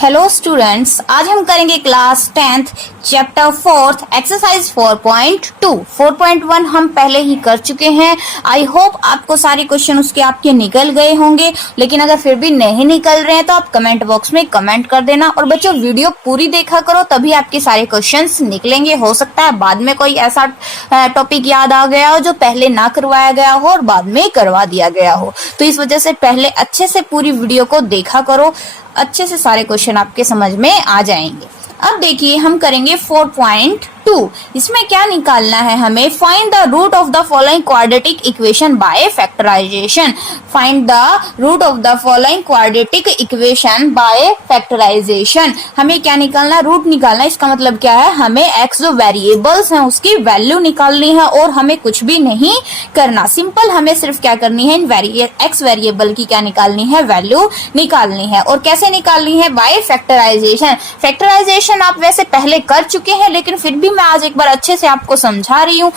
Hello students, आज हम करेंगे class 10th chapter 4th exercise 4.2। 4.1 हम पहले ही कर चुके हैं। आई होप आपको सारे क्वेश्चन उसके आपके निकल गए होंगे, लेकिन अगर फिर भी नहीं निकल रहे हैं तो आप कमेंट बॉक्स में कमेंट कर देना। और बच्चों, वीडियो पूरी देखा करो, तभी आपके सारे क्वेश्चंस निकलेंगे। हो सकता है बाद में कोई ऐसा टॉपिक याद आ गया हो जो पहले ना करवाया गया हो और बाद में करवा दिया गया हो, तो इस वजह से पहले अच्छे से पूरी वीडियो को देखा करो, अच्छे से सारे क्वेश्चन आपके समझ में आ जाएंगे। अब देखिए हम करेंगे 4.2। इसमें क्या निकालना है हमें? Find the root of the following quadratic equation by factorisation. Find the root of the following quadratic equation by factorisation. हमें क्या निकालना? रूट निकालना। इसका मतलब क्या है? हमें एक्स जो वेरिएबल्स हैं उसकी वैल्यू निकालनी है और हमें कुछ भी नहीं करना। सिंपल हमें सिर्फ क्या करनी है? इन एक्स वेरिएबल की क्या निकालनी है? वैल्यू निकालनी है। और कैसे निकालनी है? By factorization. फैक्टराइजेशन आप वैसे पहले कर चुके हैं, लेकिन फिर भी मैं आज एक बार अच्छे से आपको समझा रही हूं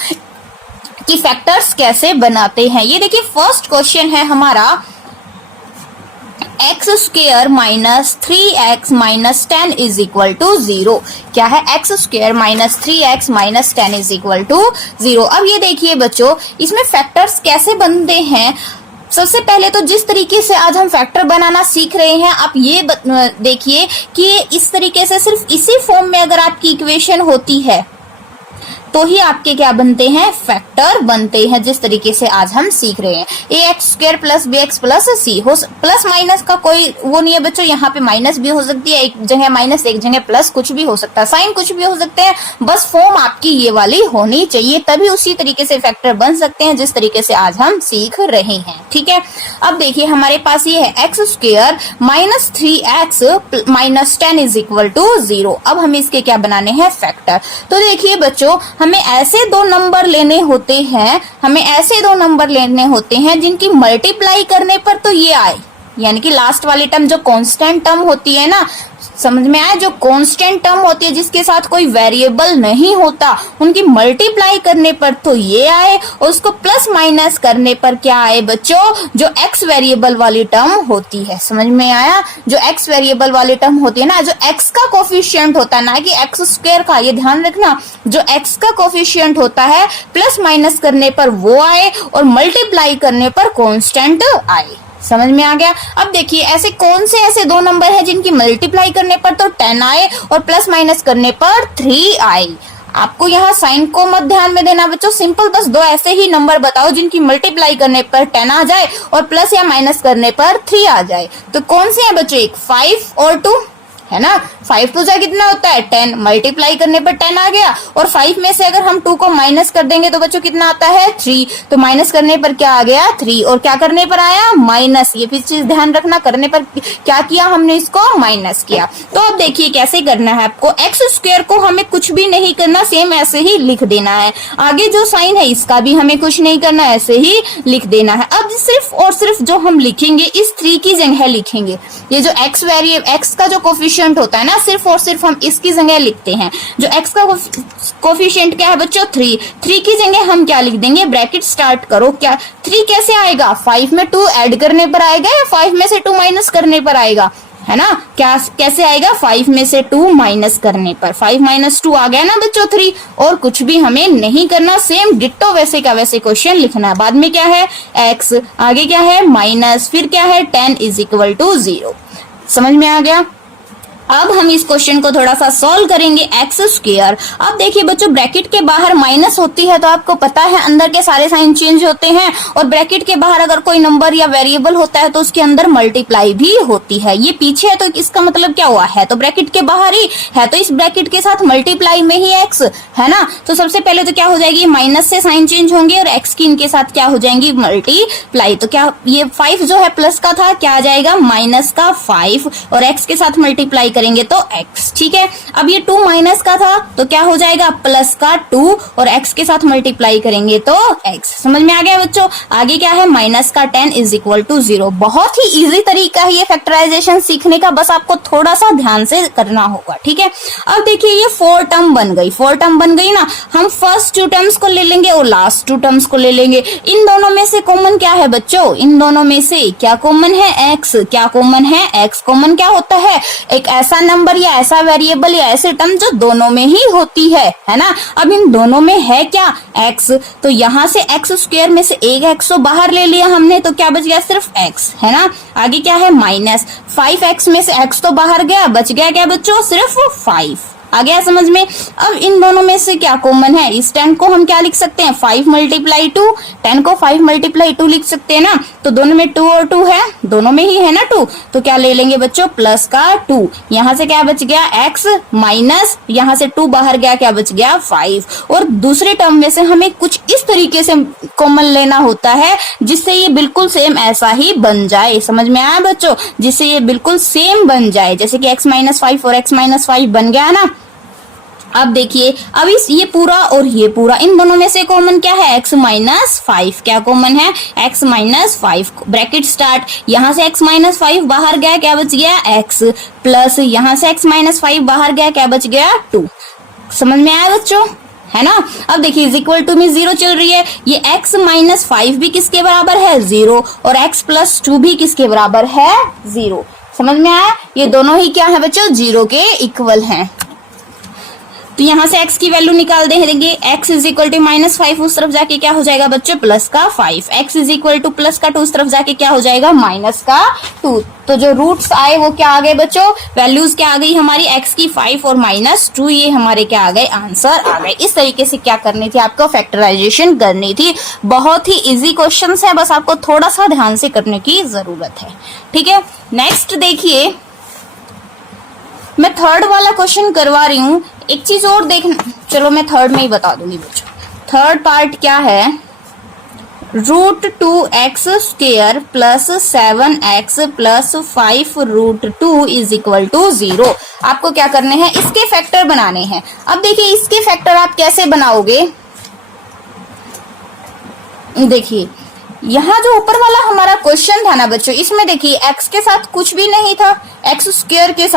कि फैक्टर्स कैसे बनाते हैं। ये देखिए फर्स्ट क्वेश्चन है हमारा, x square minus 3x minus 10 is equal to 0। क्या है? X square minus 3x minus 10 is equal to 0। अब ये देखिए बच्चों, इसमें फैक्टर्स कैसे बनते हैं। सबसे पहले तो जिस तरीके से आज हम फैक्टर बनाना सीख रहे हैं, आप ये देखिए कि इस तरीके से सिर्फ इसी फॉर्म में अगर आपकी इक्वेशन होती है तो ही आपके क्या बनते हैं? फैक्टर बनते हैं, जिस तरीके से आज हम सीख रहे हैं। A X square plus B X plus C हो, प्लस माइनस का कोई वो नहीं है बच्चों। यहाँ पे माइनस भी हो सकती है, एक जगह माइनस एक जगह प्लस, कुछ भी हो सकता है, साइन कुछ भी हो सकते हैं। बस फॉर्म आपकी ये वाली होनी चाहिए, तभी उसी तरीके से फैक्टर बन सकते हैं जिस तरीके से आज हम सीख रहे हैं। ठीक है, अब देखिए हमारे पास ये है x square minus 3x minus 10 is equal to 0। अब हमें इसके क्या बनाने हैं? फैक्टर। तो देखिए बच्चों, हमें ऐसे दो नंबर लेने होते हैं, जिनकी मल्टीप्लाई करने पर तो ये आए, यानी कि लास्ट वाली टर्म जो कांस्टेंट टर्म होती है ना, समझ में आया? जो कांस्टेंट टर्म होती है जिसके साथ कोई वेरिएबल नहीं होता, उनकी मल्टीप्लाई करने पर तो ये आए, और उसको प्लस माइनस करने पर क्या आए बच्चों? जो एक्स वेरिएबल वाली टर्म होती है। समझ में आया? जो एक्स वेरिएबल वाली टर्म होती है ना, जो एक्स का कोफिशिएंट होता है, ना कि एक्स स्क्वायर का, ये ध्यान रखना। जो एक्स का कोफिशिएंट होता है, प्लस माइनस करने पर वो आए और मल्टीप्लाई करने पर कांस्टेंट आए। समझ में आ गया? अब देखिए ऐसे कौन से ऐसे दो नंबर हैं जिनकी मल्टीप्लाई करने पर तो 10 आए और प्लस माइनस करने पर 3 आए। आपको यहाँ साइन को मत ध्यान में देना बच्चों, सिंपल बस दो ऐसे ही नंबर बताओ जिनकी मल्टीप्लाई करने पर 10 आ जाए और प्लस या माइनस करने पर 3 आ जाए। तो कौन से हैं बच्चों? एक 5 और 2 है ना। 5 टू जा कितना होता है? 10, मल्टीप्लाई करने पर 10 आ गया। और 5 में से अगर हम 2 को माइनस कर देंगे तो बच्चों कितना आता है? 3। तो माइनस करने पर क्या आ गया? 3। और क्या करने पर आया? माइनस। ये भी चीज ध्यान रखना, करने पर क्या किया हमने? इसको माइनस किया। तो अब देखिए कैसे करना है आपको। एक्स स्क्वायर को हमें कुछ भी नहीं करना, सेम ऐसे ही लिख देना है। आगे जो साइन है इसका भी हमें कुछ नहीं करना, ऐसे ही लिख देना है। अब सिर्फ और सिर्फ जो हम लिखेंगे इस 3 की जगह लिखेंगे। ये जो एक्स का जो कोफिशिएंट होता है ना, सिर्फ और सिर्फ हम इसकी जगह लिखते हैं। जो एक्स का कोफिशिएंट क्या है बच्चों? 3 की जगह हम क्या लिख देंगे? ब्रैकेट स्टार्ट करो। क्या 3 कैसे आएगा? 5 में 2 ऐड करने पर आएगा या 5 में से 2 माइनस करने पर आएगा? है ना? क्या कैसे आएगा? 5 में से 2 माइनस करने पर। 5 माइनस 2 आ गया ना बच्चों 3। और कुछ भी हमें नहीं करना, सेम डिट्टो वैसे का वैसे क्वेश्चन लिखना है। बाद में क्या है? x, आगे क्या है? माइनस, फिर क्या है? 10 इज इक्वल टू 0। समझ में आ गया? अब हम इस क्वेश्चन को थोड़ा सा सॉल्व करेंगे। एक्स स्क्वायर, अब देखिए बच्चों ब्रैकेट के बाहर माइनस होती है तो आपको पता है अंदर के सारे साइन चेंज होते हैं, और ब्रैकेट के बाहर अगर कोई नंबर या वेरिएबल होता है तो उसके अंदर मल्टीप्लाई भी होती है। ये पीछे है तो इसका मतलब क्या हुआ है? तो ब्रैकेट के बाहर ही है, तो इस ब्रैकेट के साथ मल्टीप्लाई में ही एक्स है ना। तो सबसे पहले तो क्या हो जाएगी? माइनस से साइन चेंज होंगे और एक्स की इनके साथ क्या हो जाएंगी? मल्टीप्लाई। तो क्या ये 5 जो है प्लस का था, क्या आ जाएगा? माइनस का 5, और एक्स के साथ मल्टीप्लाई करेंगे तो x। ठीक है, अब ये 2 माइनस का था तो क्या हो जाएगा? प्लस का 2, और x के साथ मल्टीप्लाई करेंगे तो x। समझ में आ गया बच्चों? आगे क्या है? माइनस का 10 इज इक्वल टू 0। बहुत ही इजी तरीका है ये फैक्टराइजेशन सीखने का, बस आपको थोड़ा सा ध्यान से करना होगा। ठीक है, अब देखिए ये 4 टर्म बन गई। 4 टर्म बन गई ना, हम फर्स्ट 2 टर्म्स को ले लेंगे और लास्ट 2 टर्म्स को ले लेंगे। इन दोनों में से कॉमन क्या है बच्चों? इन दोनों में से क्या कॉमन है? x। क्या कॉमन है? x कॉमन क्या होता है? एक ऐसा नंबर या ऐसा वेरिएबल या ऐसे टर्म जो दोनों में ही होती है ना। अब इन दोनों में है क्या, x, तो यहाँ से एक्स स्क्वायर में से एक एक्स तो बाहर ले लिया हमने, तो क्या बच गया, सिर्फ x है ना। आगे क्या है, माइनस 5x में से x तो बाहर गया, बच गया क्या बच्चों, सिर्फ 5। आ गया समझ में। अब इन दोनों में से क्या कॉमन है, इस 10 को हम क्या लिख सकते हैं, 5 मल्टीप्लाई 2, 10 को 5 मल्टीप्लाई 2 लिख सकते हैं ना। तो दोनों में 2 और 2 है, दोनों में ही है ना 2, तो क्या ले लेंगे बच्चों, प्लस का 2। यहाँ से क्या बच गया x, माइनस यहाँ से 2 बाहर गया, क्या बच गया 5। और दूसरे टर्म में से हमें कुछ इस तरीके से कॉमन लेना होता है जिससे ये बिल्कुल सेम ऐसा ही बन जाए। समझ में आया बच्चों, जिससे ये बिल्कुल सेम बन जाए, जैसे कि x माइनस 5 और x माइनस 5 बन गया ना। अब देखिए, अब इस ये पूरा और ये पूरा, इन दोनों में से कॉमन क्या है, x माइनस 5, क्या कॉमन है, x माइनस 5, ब्रैकेट स्टार्ट, यहाँ से x माइनस 5 बाहर गया, क्या बच गया x, प्लस यहाँ से x माइनस 5 बाहर गया, क्या बच गया 2। समझ में आया बच्चों, है ना। अब देखिए इज इक्वल टू में 0 चल रही है, ये x माइनस 5 भी किसके बराबर है, 0, और x प्लस 2 भी किसके बराबर है, 0। समझ में आया, ये दोनों ही क्या है बच्चों, 0 के इक्वल हैं। तो यहाँ से x की वैल्यू निकाल देंगे, x is equal to minus 5 उस तरफ जाके क्या हो जाएगा बच्चों, प्लस का 5, x is equal two plus का 2 उस तरफ जाके क्या हो जाएगा, माइनस का 2। तो जो रूट्स आए वो क्या आ गए बच्चों, वैल्यूज क्या आ गई हमारी, x की 5 और माइनस 2, ये हमारे क्या आ गए, आंसर आ गए। इस तरीके से क्या करनी थी आपको, फैक्टराइजेशन करनी थी। बहुत ही इजी क्वेश्चंस है, बस आपको थोड़ा सा ध्यान से करने की जरूरत है, ठीक है। नेक्स्ट देखिए, मैं थर्ड वाला क्वेश्चन करवा रही हूँ। एक चीज और देखना, चलो मैं थर्ड में ही बता दूंगी बच्चों। थर्ड पार्ट क्या है, √2x square plus 7x plus 5√2 is equal to 0। आपको क्या करने हैं, इसके फैक्टर बनाने हैं। अब देखिए इसके फैक्टर आप कैसे बनाओगे, देखिए यहाँ जो ऊपर वाला हमारा क्वेश्चन था ना बच्चों, इसमें देखिए x के साथ कुछ भी नहीं था, x स्क्वायर के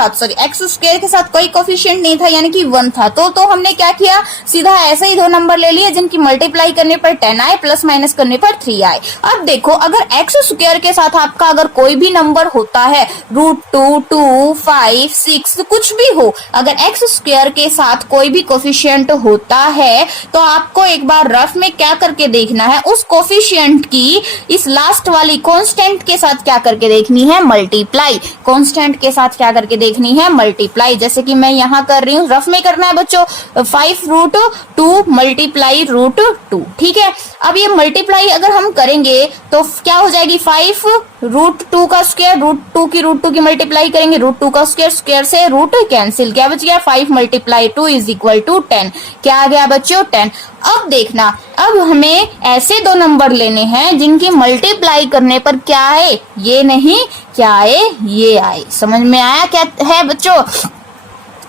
साथ कोई कोफिशिएंट नहीं था, यानी कि 1 था। तो हमने क्या किया, सीधा ऐसे ही दो नंबर ले लिए जिनकी मल्टीप्लाई करने पर 10 आए, प्लस माइनस करने पर 3 आए। अब देखो अगर x स्क्वायर के साथ आपका अगर कोई भी नंबर होता है, √2, 2, 5, 6 कुछ भी हो, अगर x स्क्वायर के साथ कोई भी कोफिशिएंट होता है तो आपको एक बार रफ में क्या करके देखना है, उस कोफिशिएंट की इस लास्ट वाली कांस्टेंट के साथ क्या करके देखनी है, मल्टीप्लाई। कांस्टेंट के साथ क्या करके देखनी है, मल्टीप्लाई। जैसे कि मैं यहाँ कर रही हूँ, रफ में करना है बच्चों, 5√2 मल्टीप्लाई √2, ठीक है। अब ये मल्टीप्लाई अगर हम करेंगे तो क्या हो जाएगी, 5√2 का स्क्वायर, √2 की मल्टीप्लाई करेंगे, √2 का स्क्वायर से रूट कैंसिल, क्या बच गया, 5 मल्टीप्लाई 2 इज इक्वल टू 10। क्या आ गया बच्चों, 10। अब देखना, अब हमें ऐसे दो नंबर लेने हैं जिनकी मल्टीप्लाई करने पर क्या आए, ये नहीं, क्या आए, ये आए। समझ में आया क्या है बच्चों।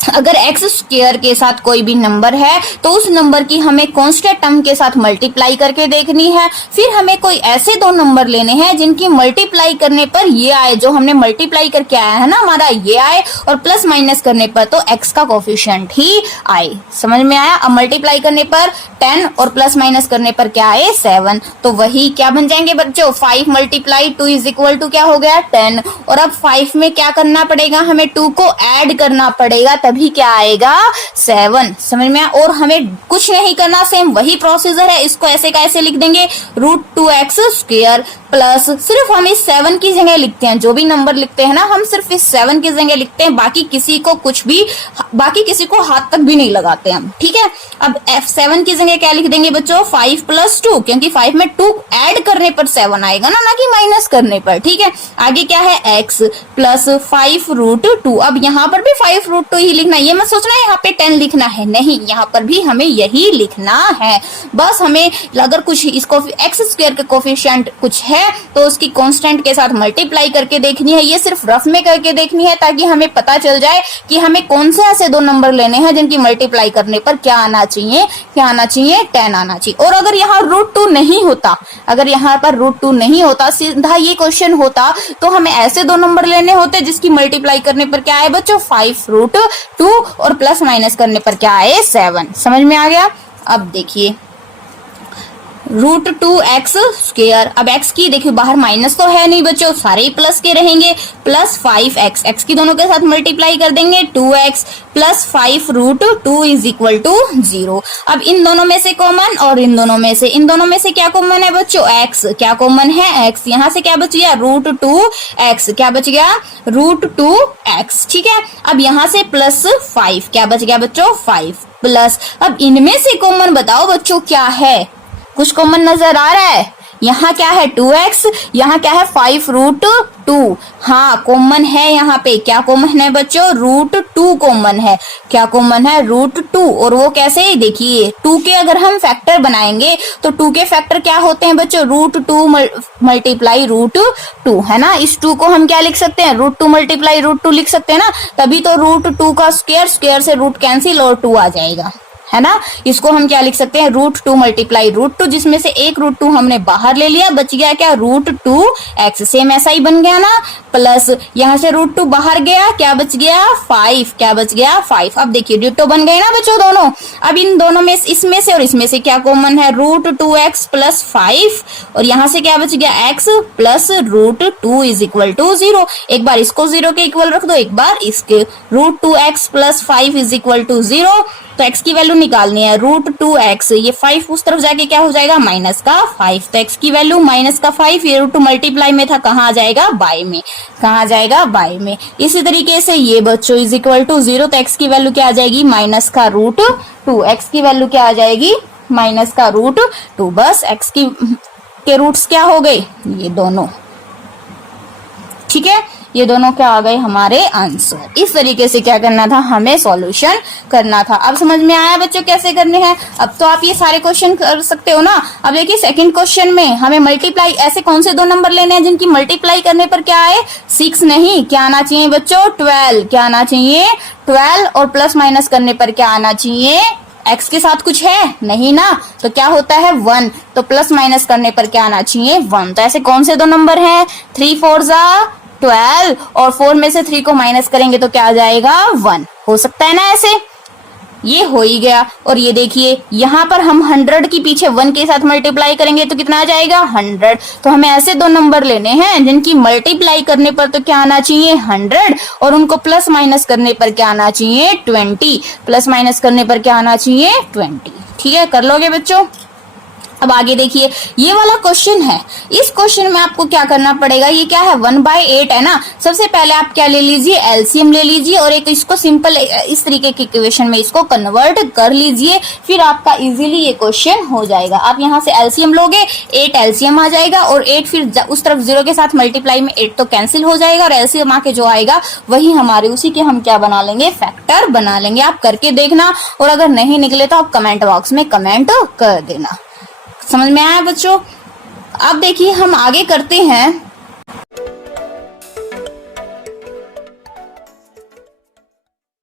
अगर x स्क्वायर के साथ कोई भी नंबर है तो उस नंबर की हमें कांस्टेंट टर्म के साथ मल्टीप्लाई करके देखनी है। फिर हमें कोई ऐसे दो नंबर लेने हैं जिनकी मल्टीप्लाई करने पर ये आए, जो हमने मल्टीप्लाई करके आया है ना हमारा, ये आए, और प्लस माइनस करने पर तो x का कोफिशिएंट ही आए। समझ में आया। अब मल्टीप्लाई करने पर 10 और प्लस माइनस करने पर क्या आए, 7। तो वही क्या बन जाएंगे बच्चों, 5 मल्टीप्लाई 2 इज इक्वल टू क्या हो गया, 10। और अब 5 में क्या करना पड़ेगा, हमें 2 को ऐड करना पड़ेगा, तभी क्या आएगा, 7। समझ में आया। और हमें कुछ नहीं करना, सेम वही प्रोसीजर है। इसको ऐसे का ऐसे लिख देंगे, √2x स्क्वायर प्लस, सिर्फ हम इस 7 की जगह लिखते हैं, जो भी नंबर लिखते हैं ना हम सिर्फ इस 7 की जगह लिखते हैं, बाकी किसी को हाथ तक भी नहीं लगाते हम, ठीक है। अब f7 की जगह क्या लिख देंगे बच्चों, 5 + 2, क्योंकि 5 में 2 ऐड करने पर 7 आएगा ना कि माइनस करने पर, ठीक है। आगे क्या है, x प्लस 5√2। अब यहाँ पर भी 5√2 ही लिखना है, ये मत सोचना यहाँ पे 10 लिखना है, नहीं, यहाँ पर भी हमें यही लिखना है। बस हमें अगर कुछ इसको x स्क्वायर के कोफिशिएंट कुछ है तो उसकी कांस्टेंट के साथ मल्टीप्लाई करके देखनी है। ये सिर्फ रफ में करके देखनी है ताकि हमें पता चल जाए कि हमें कौन से ऐसे दो नंबर लेने हैं जिनकी मल्टीप्लाई करने पर क्या आना चाहिए, 10 आना चाहिए। और अगर यहाँ √2 नहीं होता, अगर यहाँ पर √2 नहीं होता, सीधा ये क्वेश्चन होता, तो हमें ऐसे दो नंबर लेने होते जिसकी मल्टीप्लाई करने पर क्या आए बच्चों, 5√2 और प्लस माइनस करने पर क्या आए, 7। समझ में आ गया। अब देखिए √2x²। अब x की देखिए बाहर माइनस तो है नहीं बच्चों, सारे ही प्लस के रहेंगे, प्लस 5x, x की दोनों के साथ मल्टीप्लाई कर देंगे 2x plus 5√2 is equal to 0। अब इन दोनों में से कॉमन और इन दोनों में से क्या कॉमन है बच्चों, x, क्या कॉमन है x, यहाँ से क्या बच गया √2x, क्या बच गया √2x, ठीक है। अब यहाँ से प्लस 5, क्या बच गया बच्चों 5 प्लस, अब इनमें से कॉमन बताओ बच्चों क्या है, कुछ कॉमन नजर आ रहा है, यहाँ क्या है 2x, यहाँ क्या है 5√2, हाँ कॉमन है, यहाँ पे क्या कॉमन है बच्चों √2 कॉमन है, क्या कॉमन है √2, और वो कैसे देखिए 2 के अगर हम फैक्टर बनाएंगे तो 2 के फैक्टर क्या होते हैं बच्चों √2 मल्टीप्लाई √2 है ना, इस 2 को हम क्या लिख सकते हैं √2 मल्टीप्लाई √2 लिख सकते हैं ना, तभी तो √2 का स्क्वायर, स्क्वायर से रूट कैंसिल और 2 आ जाएगा, है ना। इसको हम क्या लिख सकते हैं √2 मल्टीप्लाई √2, जिसमें से एक √2 हमने बाहर ले लिया, बच गया क्या √2x, सेम ऐसा ही बन गया ना, प्लस यहाँ से √2 बाहर गया, क्या बच गया 5, क्या बच गया 5। अब देखिए डिटो बन गए ना बच्चों दोनों। अब इन दोनों में इसमें से और इसमें से क्या कॉमन है √2x प्लस 5, और यहाँ से क्या बच गया x plus √2 is equal to 0। एक बार इसको 0 के इक्वल रख दो, एक बार इसके, √2x plus 5 is equal to 0, तो x की वैल्यू निकालनी है √2x, ये 5 उस तरफ जाके क्या हो जाएगा माइनस का 5, तो x की वैल्यू माइनस का 5, ये √2 मल्टीप्लाई में था, कहाँ आ जाएगा बाय में, कहाँ आ जाएगा बाय में। इसी तरीके से ये बच्चों इज इक्वल टू 0, तो x की वैल्यू क्या आ जाएगी माइनस का √2, x की वैल्यू क्या आ जाएगी माइनस का √2, बस x के रूट्स क्या हो गए ये दोनों, ठीक है, ये दोनों क्या आ गए हमारे आंसर। इस तरीके से क्या करना था हमें सॉल्यूशन करना था। अब समझ में आया बच्चों कैसे करने हैं, अब तो आप ये सारे क्वेश्चन कर सकते हो ना। अब देखिए सेकंड क्वेश्चन में हमें मल्टीप्लाई, ऐसे कौन से दो नंबर लेने हैं जिनकी मल्टीप्लाई करने पर क्या आए 6 नहीं, क्या आना चाहिए बच्चों 12, क्या आना चाहिए 12, और प्लस माइनस करने पर क्या आना चाहिए, x के साथ कुछ है नहीं ना, तो क्या होता है 1, तो प्लस माइनस करने पर क्या आना चाहिए 1। तो ऐसे कौन से दो नंबर हैं 3 4 12, और 4 में से 3 को माइनस करेंगे तो क्या आ जाएगा 1, हो सकता है ना ऐसे, ये हो ही गया। और ये देखिए यहाँ पर हम 100 की पीछे 1 के साथ मल्टीप्लाई करेंगे तो कितना आ जाएगा 100, तो हमें ऐसे दो नंबर लेने हैं जिनकी मल्टीप्लाई करने पर तो क्या आना चाहिए 100, और उनको प्लस माइनस करने पर क्या आना चाहिए 20, प्लस माइनस करने पर क्या आना चाहिए 20, ठीक है, कर लोगे बच्चों। अब आगे देखिए ये वाला क्वेश्चन है, इस क्वेश्चन में आपको क्या करना पड़ेगा, ये क्या है 1/8 है ना, सबसे पहले आप क्या ले लीजिए एलसीएम ले लीजिए, और एक इसको सिंपल इस तरीके के इक्वेशन में इसको कन्वर्ट कर लीजिए, फिर आपका इजीली ये क्वेश्चन हो जाएगा। आप यहाँ से एलसीएम लोगे 8 एलसीएम आ जाएगा, और 8 फिर उस तरफ 0 के साथ मल्टीप्लाई में 8 तो कैंसिल हो जाएगा, और एलसीएम आके जो आएगा वही हमारे उसी के हम क्या बना लेंगे फैक्टर बना लेंगे। आप करके देखना, और अगर नहीं निकले तो आप कमेंट बॉक्स में कमेंट कर देना। समझ में आया बच्चों। अब देखिए हम आगे करते हैं